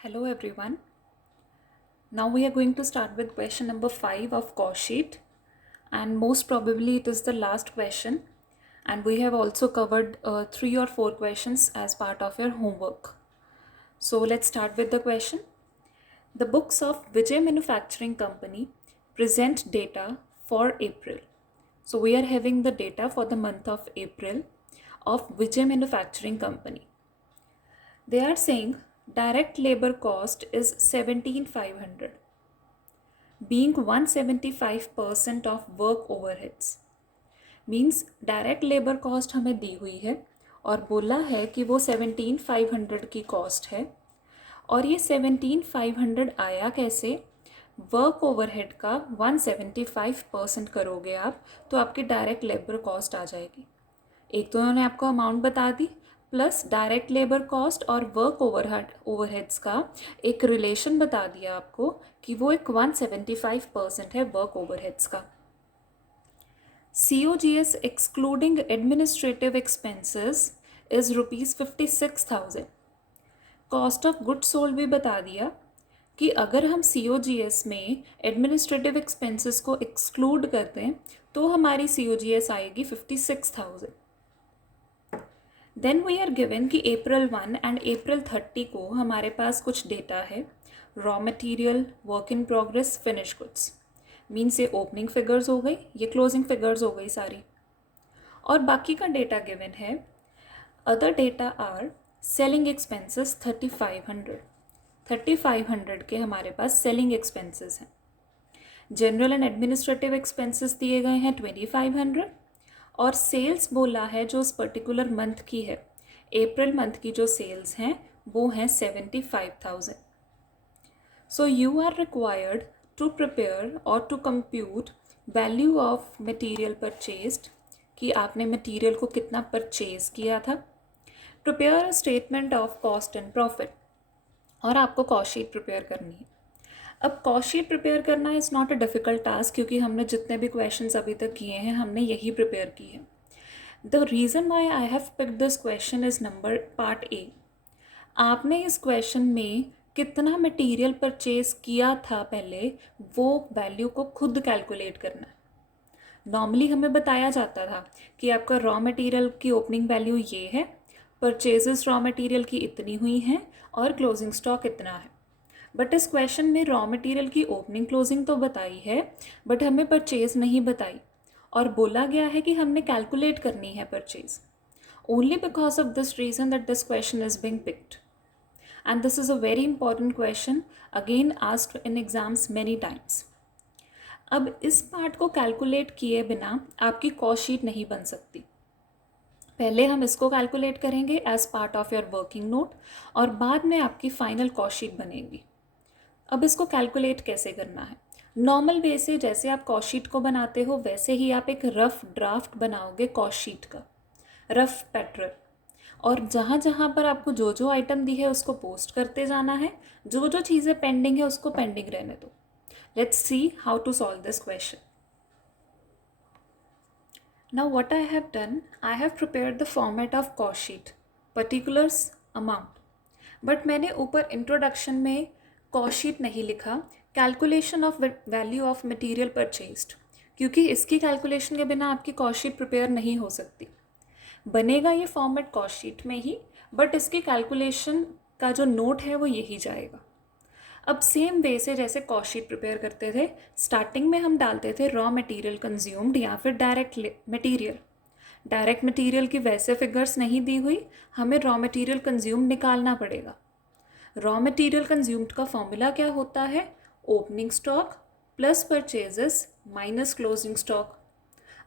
Hello everyone. Now we are going to start with question number 5 of cost sheet, and most probably it is the last question, and we have also covered 3 or 4 questions as part of your homework. So let's start with the question. The books of Vijay Manufacturing Company present data for April. So we are having the data for the month of April of Vijay Manufacturing Company. They are saying direct labor cost is 17,500, being 175% of work overheads. Means direct labour cost हमें दी हुई है और बोला है कि वो 17,500 की cost है। और ये 17,500 आया कैसे? वर्क ओवरहेड का 175% करोगे आप तो आपकी डायरेक्ट लेबर कॉस्ट आ जाएगी। एक तो उन्होंने आपको अमाउंट बता दी, प्लस डायरेक्ट लेबर कॉस्ट और वर्क ओवरहेड्स का एक रिलेशन बता दिया आपको कि वो एक 175% है वर्क ओवरहेड्स का। COGS excluding administrative expenses is ₹56,000। Cost of good sold भी बता दिया कि अगर हम COGS में एडमिनिस्ट्रेटिव एक्सपेंसेस को एक्सक्लूड करते हैं तो हमारी COGS आएगी 56,000। देन वी आर गिवन कि April 1 एंड April 30 को हमारे पास कुछ डेटा है, raw material, work in progress, finish goods. Means ये ओपनिंग फिगर्स हो गई, ये क्लोजिंग फिगर्स हो गई सारी, और बाकी का डेटा गिवन है। Other data are selling expenses 3,500 के हमारे पास सेलिंग एक्सपेंसेस हैं। जनरल एंड एडमिनिस्ट्रेटिव एक्सपेंसेस दिए गए हैं 2,500, और सेल्स बोला है जो उस पर्टिकुलर मंथ की है, अप्रैल मंथ की जो सेल्स हैं वो हैं 75,000। So you are required to prepare और to compute value of material purchased, कि आपने मटेरियल को कितना परचेज किया था। Prepare a statement of cost and profit, और आपको कॉस्ट शीट प्रिपेयर करनी है। अब कॉस्ट शीट प्रिपेयर करना is not a difficult task, क्योंकि हमने जितने भी क्वेश्चंस अभी तक किए हैं हमने यही प्रिपेयर की है। The reason why I have picked this question is number part A. आपने इस क्वेश्चन में कितना मटेरियल परचेज किया था पहले, वो वैल्यू को खुद कैलकुलेट करना है। नॉर्मली हमें बताया जाता था कि आपका रॉ मटेरियल की ओपनिंग वैल्यू ये है, परचेजेस रॉ मटेरियल की इतनी हुई हैं और क्लोजिंग स्टॉक इतना है। बट इस क्वेश्चन में रॉ मटेरियल की ओपनिंग क्लोजिंग तो बताई है, बट हमें परचेज नहीं बताई, और बोला गया है कि हमने कैलकुलेट करनी है purchase. Only because of this reason that this question is being picked, and this is a very important question, again asked in exams many times. अब इस पार्ट को कैलकुलेट किए बिना आपकी कॉस्ट शीट नहीं बन सकती। पहले हम इसको कैलकुलेट करेंगे as part of your working note, और बाद में आपकी फाइनल कॉस्ट शीट बनेगी। अब इसको कैलकुलेट कैसे करना है? नॉर्मल वे से जैसे आप कॉस्ट शीट को बनाते हो वैसे ही आप एक रफ ड्राफ्ट बनाओगे कॉस्ट शीट का, रफ पैटर्न, और जहाँ जहाँ पर आपको जो जो आइटम दी है उसको पोस्ट करते जाना है, जो जो चीज़ें पेंडिंग है उसको पेंडिंग रहने दो। Let's see how to solve this question. Now what I have done, I have prepared the format of cost sheet, particulars, amount, but मैंने ऊपर इंट्रोडक्शन में कॉस्ट शीट नहीं लिखा, calculation of value of material purchased, क्योंकि इसकी calculation के बिना आपकी कॉस्ट शीट प्रिपेयर नहीं हो सकती। बनेगा ये फॉर्मेट कॉस्ट शीट में ही, बट इसकी कैलकुलेशन का जो नोट है वो यही जाएगा। अब सेम वे से जैसे कॉस्ट शीट प्रिपेयर करते थे, स्टार्टिंग में हम डालते थे रॉ मटेरियल कंज्यूम्ड या फिर डायरेक्ट मटेरियल। डायरेक्ट मटेरियल की वैसे फिगर्स नहीं दी हुई, हमें रॉ मटेरियल कंज्यूम निकालना पड़ेगा। रॉ मटेरियल कंज्यूम्ड का फॉर्मूला क्या होता है? Opening stock plus purchases minus closing stock.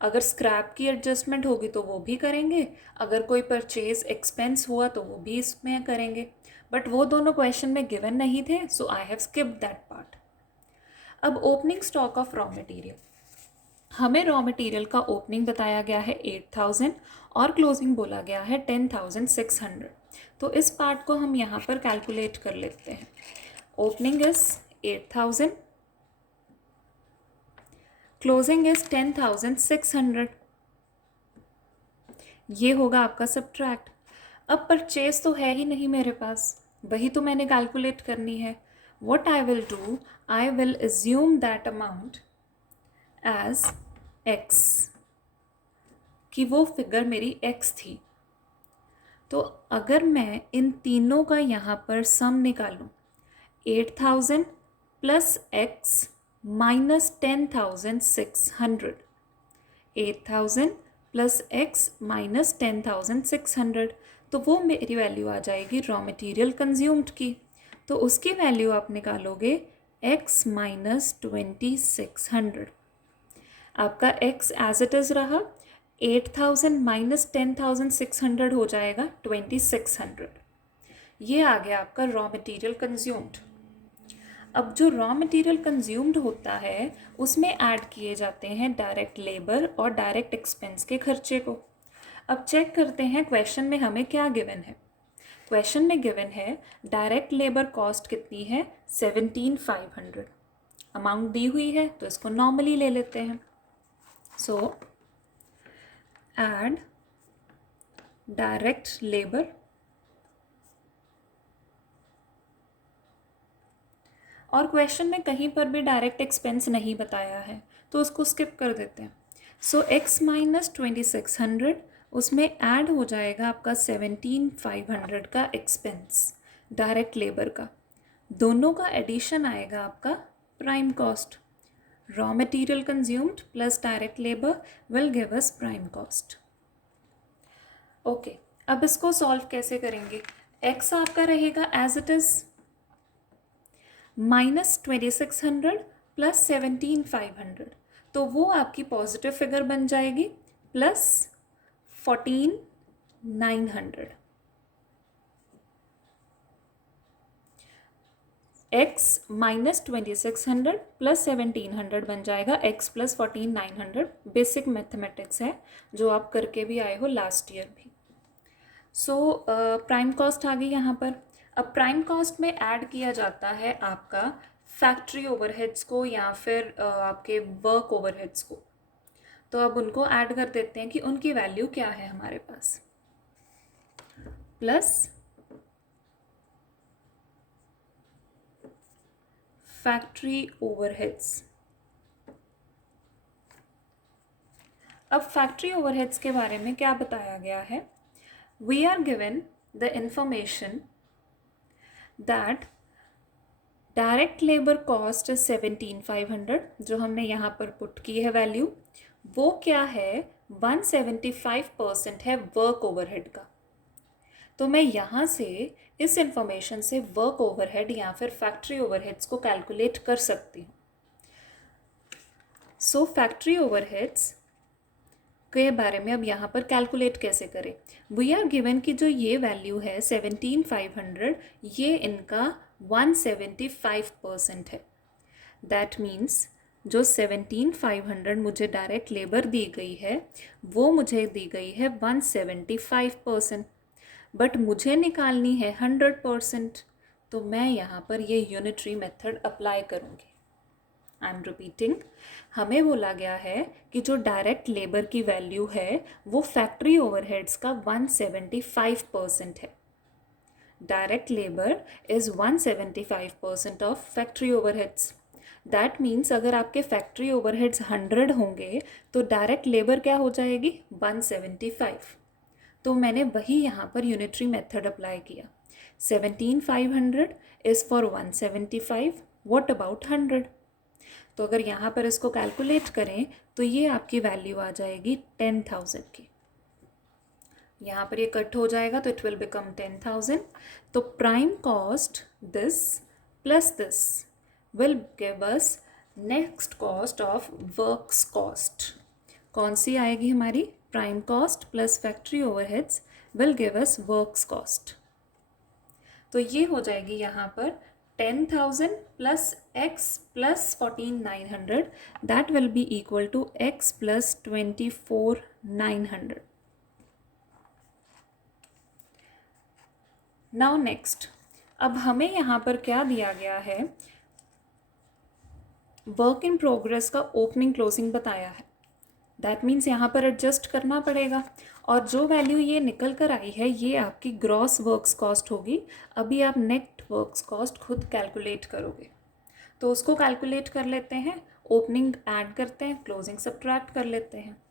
अगर स्क्रैप की एडजस्टमेंट होगी तो वो भी करेंगे, अगर कोई परचेज एक्सपेंस हुआ तो वो भी इसमें करेंगे, बट वो दोनों क्वेश्चन में गिवन नहीं थे, so I have skipped that part. अब opening stock of raw material, हमें रॉ मटेरियल का ओपनिंग बताया गया है 8,000 और क्लोजिंग बोला गया है 10,600। तो इस पार्ट को हम यहाँ पर कैलकुलेट कर लेते हैं। ओपनिंग इज 8,000, क्लोजिंग इज 10,600, ये होगा आपका सब्ट्रैक्ट। अब परचेज तो है ही नहीं मेरे पास, वही तो मैंने कैलकुलेट करनी है. What I will do, I will assume that amount as x, कि वो फिगर मेरी x थी. तो अगर मैं इन तीनों का यहाँ पर सम निकालूँ, 8,000 plus x minus 10,600, 8,000 plus x minus 10,600, तो वो मेरी वैल्यू आ जाएगी रॉ मटेरियल कंज्यूम्ड की. तो उसकी वैल्यू आप निकालोगे x माइनस 2,600. आपका x एज इट इज़ रहा, 8,000 माइनस 10,600 हो जाएगा 2,600. ये आ गया आपका रॉ मटेरियल कंज्यूम्ड. अब जो रॉ मटेरियल कंज्यूम्ड होता है उसमें ऐड किए जाते हैं डायरेक्ट लेबर और डायरेक्ट एक्सपेंस के खर्चे को. अब चेक करते हैं क्वेश्चन में हमें क्या गिवन है. क्वेश्चन में गिवन है डायरेक्ट लेबर कॉस्ट कितनी है, 17,500. अमाउंट दी हुई है तो इसको नॉर्मली ले लेते हैं. सो ऐड डायरेक्ट लेबर और क्वेश्चन में कहीं पर भी डायरेक्ट एक्सपेंस नहीं बताया है तो उसको स्किप कर देते हैं. सो x माइनस 2,600, उसमें ऐड हो जाएगा आपका 17,500 का एक्सपेंस डायरेक्ट लेबर का. दोनों का एडिशन आएगा आपका prime cost. Raw material consumed plus direct labour will give us prime cost. Okay, अब इसको सॉल्व कैसे करेंगे. x आपका रहेगा as it is minus 2,600 plus 17,500, तो वो आपकी पॉजिटिव फिगर बन जाएगी प्लस 14,900. x माइनस 2,600 प्लस 1,700 बन जाएगा x प्लस 14,900. बेसिक मैथमेटिक्स है जो आप करके भी आए हो लास्ट ईयर भी. सो प्राइम कॉस्ट आ गई यहाँ पर. अब प्राइम कॉस्ट में ऐड किया जाता है आपका फैक्ट्री ओवरहेड्स को या फिर आपके वर्क ओवरहेड्स को. तो अब उनको ऐड कर देते हैं कि उनकी वैल्यू क्या है हमारे पास. Plus factory overheads. अब फैक्ट्री ओवरहेड्स के बारे में क्या बताया गया है. We are given the information that direct labour cost 17,500, जो हमने यहाँ पर पुट की है वैल्यू, वो क्या है 175% है वर्क ओवरहेड का. तो मैं यहाँ से इस इंफॉर्मेशन से वर्क ओवरहेड या फिर फैक्ट्री ओवरहेड्स को कैलकुलेट कर सकती हूँ. सो फैक्ट्री ओवरहेड्स के बारे में अब यहाँ पर कैलकुलेट कैसे करें. वी आर गिवन कि जो ये वैल्यू है 17,500, ये इनका 175% है. दैट मीन्स जो 17,500 मुझे डायरेक्ट लेबर दी गई है वो मुझे दी गई है 175%, बट मुझे निकालनी है 100%. तो मैं यहाँ पर ये यूनिटरी मेथड अप्लाई करूँगी. आई एम रिपीटिंग, हमें बोला गया है कि जो डायरेक्ट लेबर की वैल्यू है वो फैक्ट्री ओवरहेड्स का 175% है. Direct labour is 175% of factory overheads. That means अगर आपके फैक्ट्री ओवरहेड्स 100 होंगे तो डायरेक्ट लेबर क्या हो जाएगी 175. तो मैंने वही यहाँ पर यूनिटरी मेथड अप्लाई किया. 17,500 इज़ फॉर 175. What about 100. तो अगर यहाँ पर इसको कैलकुलेट करें तो ये आपकी वैल्यू आ जाएगी 10,000 की. यहाँ पर ये कट हो जाएगा तो इट विल बिकम 10,000. तो prime cost this plus this will give us next cost of works cost. कौन सी आएगी हमारी, prime cost plus factory overheads will give us works cost. तो ये हो जाएगी यहाँ पर 10,000 plus x plus 14,900, that will be equal to x plus 24,900. Now next, अब हमें यहाँ पर क्या दिया गया है, वर्क इन प्रोग्रेस का ओपनिंग क्लोजिंग बताया है. दैट मीन्स यहाँ पर एडजस्ट करना पड़ेगा, और जो वैल्यू ये निकल कर आई है ये आपकी ग्रॉस वर्क्स कॉस्ट होगी। अभी आप नेट वर्क्स कॉस्ट खुद कैलकुलेट करोगे, तो उसको कैलकुलेट कर लेते हैं। ओपनिंग ऐड करते हैं, क्लोजिंग सब्ट्रैक्ट कर लेते हैं।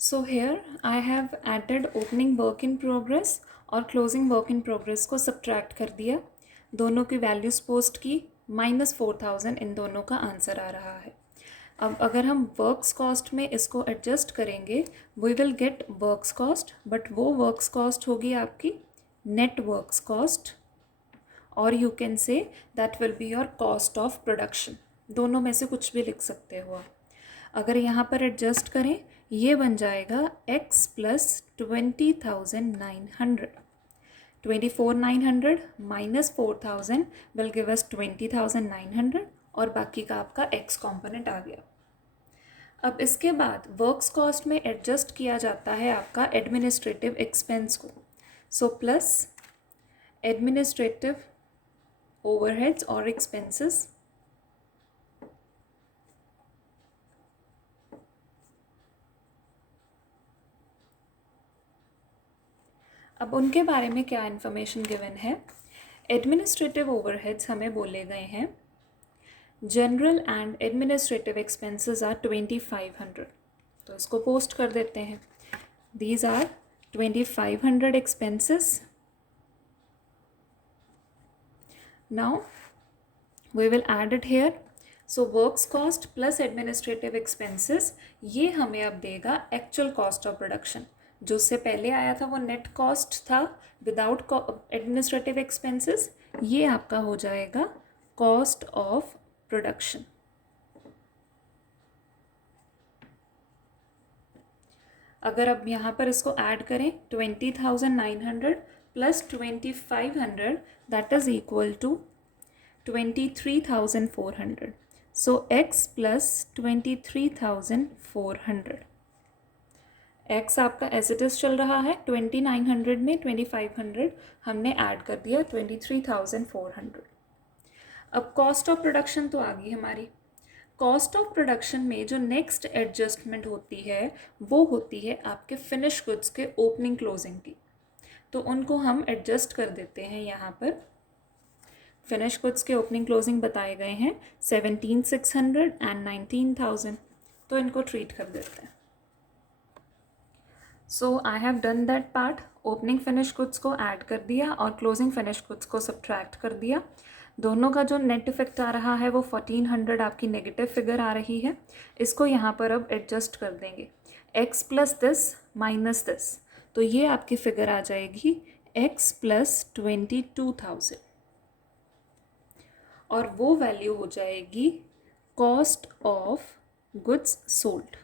So here I have added opening work in progress और क्लोजिंग वर्क इन प्रोग्रेस को सब्ट्रैक्ट कर दिया, दोनों की वैल्यूज़ पोस्ट की, -4000 इन दोनों का आंसर आ रहा है। अब अगर हम वर्क्स कॉस्ट में इसको एडजस्ट करेंगे, we will get works cost, but वो वर्क्स कॉस्ट होगी आपकी नेट वर्क्स कॉस्ट, और you can say that will be your cost of production. दोनों में से कुछ भी लिख सकते हो आप। अगर यहाँ पर एडजस्ट करें, ये बन जाएगा x plus 20,900। 24,900 minus 4,000 will give अस 20,900, और बाकी का आपका x कॉम्पोनेंट आ गया। अब इसके बाद वर्क्स कॉस्ट में एडजस्ट किया जाता है आपका एडमिनिस्ट्रेटिव एक्सपेंस को। सो प्लस एडमिनिस्ट्रेटिव ओवरहेड्स और एक्सपेंसेस, अब उनके बारे में क्या इन्फॉर्मेशन गिवन है। एडमिनिस्ट्रेटिव ओवरहेड्स हमें बोले गए हैं general and administrative expenses are 2500, तो इसको पोस्ट कर देते हैं। These are 2500 expenses. Now we will add it here. So works cost plus administrative expenses, ये हमें अब देगा एक्चुअल कॉस्ट ऑफ प्रोडक्शन। जो उससे पहले आया था वो नेट कॉस्ट था विदाउट एडमिनिस्ट्रेटिव एक्सपेंसेस, ये आपका हो जाएगा कॉस्ट ऑफ प्रोडक्शन। अगर अब यहाँ पर इसको ऐड करें, 20,900 plus 2,500 that is equal to 23,400। So x plus 23,400, x आपका एज इट इज़ चल रहा है। 2,900 में 2,500 हमने ऐड कर दिया, 23,400। अब कॉस्ट ऑफ प्रोडक्शन तो आ गई हमारी। कॉस्ट ऑफ प्रोडक्शन में जो नेक्स्ट एडजस्टमेंट होती है वो होती है आपके फिनिश गुड्स के ओपनिंग क्लोजिंग की, तो उनको हम एडजस्ट कर देते हैं। यहाँ पर फिनिश गुड्स के ओपनिंग क्लोजिंग बताए गए हैं 17,600 एंड 19,000, तो इनको ट्रीट कर देते हैं। So I have done that part. Opening finish goods को ऐड कर दिया और क्लोजिंग फिनिश गुड्स को सब्ट्रैक्ट कर दिया। दोनों का जो नेट इफेक्ट आ रहा है वो 1400 आपकी नेगेटिव फिगर आ रही है। इसको यहाँ पर अब एडजस्ट कर देंगे, x plus this minus this, तो ये आपकी फिगर आ जाएगी x प्लस 22,000, और वो वैल्यू हो जाएगी कॉस्ट ऑफ गुड्स सोल्ड।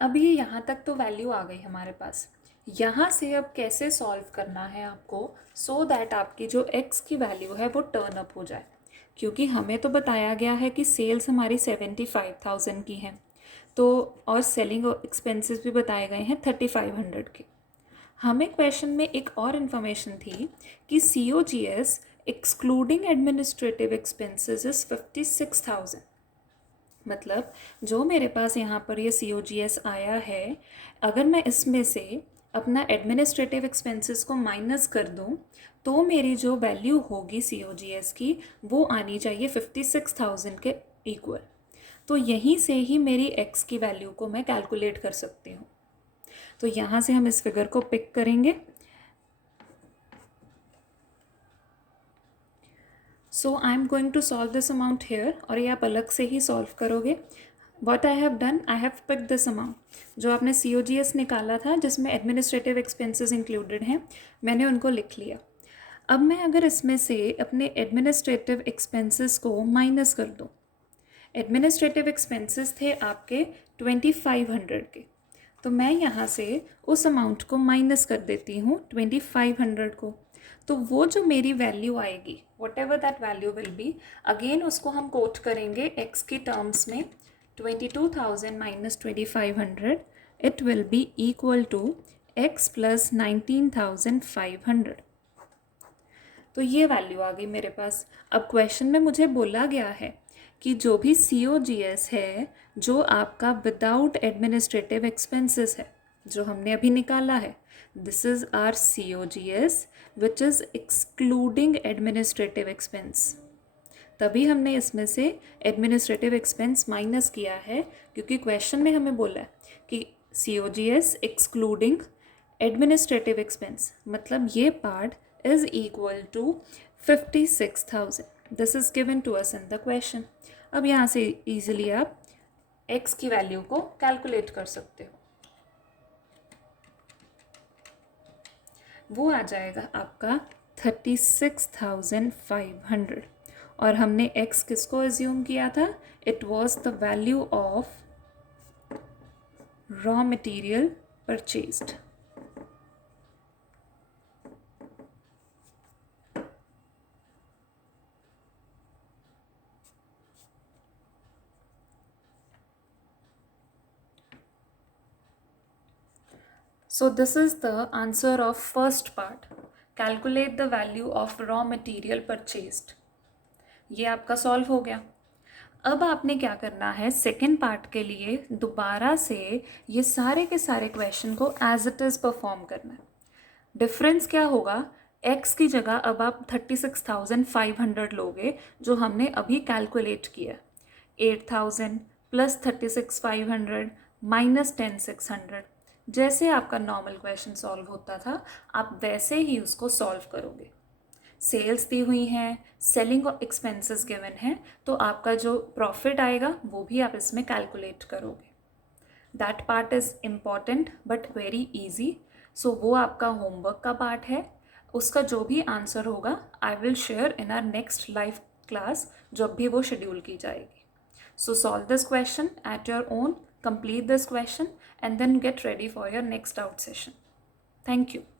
अब ये यहाँ तक तो वैल्यू आ गई हमारे पास। यहाँ से अब कैसे सॉल्व करना है आपको, सो दैट आपकी जो x की वैल्यू है वो टर्न अप हो जाए, क्योंकि हमें तो बताया गया है कि सेल्स हमारी 75,000 की हैं, तो और सेलिंग एक्सपेंसेस भी बताए गए हैं 3,500 के। हमें क्वेश्चन में एक और इन्फॉर्मेशन थी कि COGS excluding administrative expenses is 56,000। मतलब जो मेरे पास यहाँ पर ये COGS आया है, अगर मैं इसमें से अपना एडमिनिस्ट्रेटिव एक्सपेंसेस को माइनस कर दूँ तो मेरी जो वैल्यू होगी COGS की वो आनी चाहिए 56,000 के इक्वल। तो यहीं से ही मेरी x की वैल्यू को मैं कैलकुलेट कर सकती हूँ। तो यहाँ से हम इस फिगर को पिक करेंगे। So I am going to solve this amount here, और ये आप अलग से ही सॉल्व करोगे। What I have done, I have pick this amount, जो आपने COGS निकाला था जिसमें एडमिनिस्ट्रेटिव एक्सपेंसेस इंक्लूडेड हैं, मैंने उनको लिख लिया। अब मैं अगर इसमें से अपने एडमिनिस्ट्रेटिव एक्सपेंसेस को माइनस कर दूँ, एडमिनिस्ट्रेटिव एक्सपेंसेस थे आपके 2,500 के, तो मैं यहाँ से उस अमाउंट को माइनस कर देती हूँ 2,500 को। तो वो जो मेरी वैल्यू आएगी, whatever that value will be, again उसको हम कोट करेंगे x की टर्म्स में, 22,000 minus 2,500, it will be equal to x plus 19,500। तो ये वैल्यू आ गई मेरे पास। अब क्वेश्चन में मुझे बोला गया है कि जो भी COGS है जो आपका विदाउट एडमिनिस्ट्रेटिव एक्सपेंसेस है, जो हमने अभी निकाला है, this is our COGS which is excluding administrative expense. तभी हमने इसमें से एडमिनिस्ट्रेटिव एक्सपेंस माइनस किया है, क्योंकि क्वेश्चन में हमें बोला है कि COGS एक्सक्लूडिंग एडमिनिस्ट्रेटिव एक्सपेंस, मतलब ये part is equal to 56,000। This is given to us in the question. अब यहाँ से इजीली आप x की वैल्यू को कैलकुलेट कर सकते हो। वो आ जाएगा आपका 36,500। और हमने x किसको एज्यूम किया था? It was the value of raw material purchased. So this is the answer of first part. Calculate the value of raw material purchased. ये आपका सॉल्व हो गया। अब आपने क्या करना है, सेकेंड पार्ट के लिए दोबारा से ये सारे के सारे क्वेश्चन को एज इट इज़ परफॉर्म करना है। डिफरेंस क्या होगा, x की जगह अब आप 36,500 लोगे जो हमने अभी कैलकुलेट किया। 8,000 प्लस 36,500 माइनस 10,600। जैसे आपका नॉर्मल क्वेश्चन सॉल्व होता था, आप वैसे ही उसको सॉल्व करोगे। सेल्स दी हुई हैं, सेलिंग एक्सपेंसेस गिवन हैं, तो आपका जो प्रॉफिट आएगा वो भी आप इसमें कैलकुलेट करोगे। That part is important but very easy. सो वो आपका होमवर्क का पार्ट है। उसका जो भी आंसर होगा I will share in our next live class, जब भी वो शेड्यूल की जाएगी। So solve this question at your own, complete this question and then get ready for your next out session. Thank you.